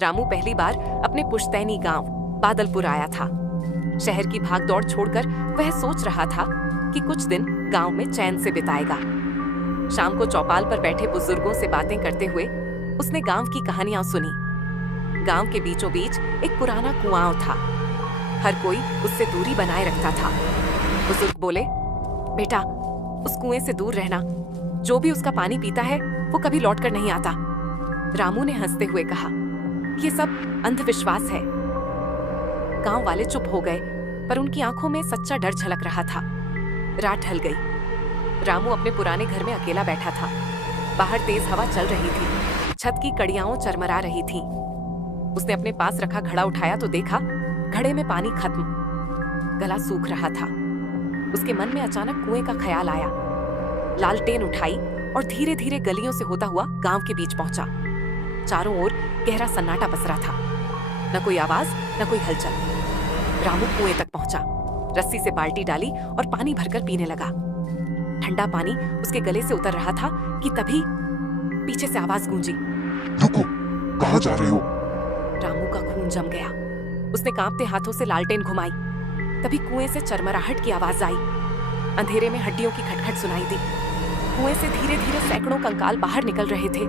रामू पहली बार अपने पुश्तैनी गांव बादलपुर आया था। शहर की भागदौड़ छोड़कर वह सोच रहा था कि कुछ दिन गांव में चैन से बिताएगा। शाम को चौपाल पर बैठे बुजुर्गों से बातें करते हुए उसने गांव की कहानियां सुनी। गांव के बीचों बीच एक पुराना कुआं था। हर कोई उससे दूरी बनाए रखता था। बुजुर्ग बोले, बेटा, उस कुएं से दूर रहना। जो भी उसका पानी पीता है वो कभी लौटकर नहीं आता। रामू ने हंसते हुए कहा, ये सब अंधविश्वास है। गांव वाले चुप हो गए, पर उनकी आंखों में सच्चा डर झलक रहा था। रात ढल गई। रामू अपने पुराने घर में अकेला बैठा था। बाहर तेज हवा चल रही थी। छत की कड़ियां चरमरा रही थीं। उसने अपने पास रखा घड़ा उठाया तो देखा घड़े में पानी खत्म। गला सूख रहा था। उसके मन में अचानक कुएं का ख्याल आया। लालटेन उठाई और धीरे धीरे गलियों से होता हुआ गांव के बीच पहुंचा। चारों ओर गहरा सन्नाटा पसरा था। न कोई आवाज, न कोई हलचल। रामू कुएं तक पहुंचा, रस्सी से बाल्टी डाली और पानी भरकर पीने लगा। ठंडा पानी उसके गले से उतर रहा था कि तभी पीछे से आवाज गूंजी, रुको, कहाँ जा रहे हो? रामू का खून जम गया। उसने कांपते हाथों से लालटेन घुमाई। तभी कुएं से चरमराहट की आवाज आई। अंधेरे में हड्डियों की खटखट सुनाई दी। कुएं से धीरे धीरे सैकड़ों कंकाल बाहर निकल रहे थे।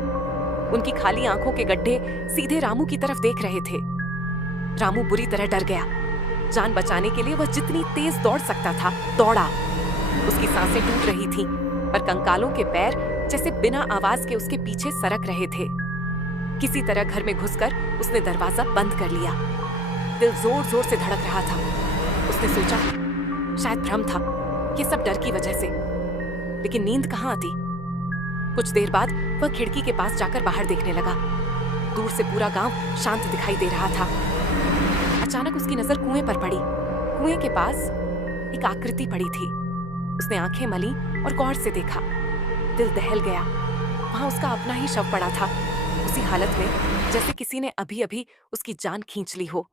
उनकी खाली आंखों के गड्ढे सीधे रामू की तरफ देख रहे थे। रामू बुरी तरह डर गया। जान बचाने के लिए वह जितनी तेज दौड़ सकता था दौड़ा। उसकी सांसें टूट रही थीं, पर कंकालों के पैर जैसे बिना आवाज के उसके पीछे सरक रहे थे। किसी तरह घर में घुसकर उसने दरवाजा बंद कर लिया। दिल जोर जोर से धड़क रहा था। उसने सोचा, शायद भ्रम था, ये सब डर की वजह से। लेकिन नींद कहाँ आती। कुछ देर बाद वह खिड़की के पास जाकर बाहर देखने लगा। दूर से पूरा गांव शांत दिखाई दे रहा था। अचानक उसकी नजर कुएं पर पड़ी। कुएं के पास एक आकृति पड़ी थी। उसने आंखें मली और गौर से देखा। दिल दहल गया। वहां उसका अपना ही शव पड़ा था, उसी हालत में जैसे किसी ने अभी अभी उसकी जान खींच ली हो।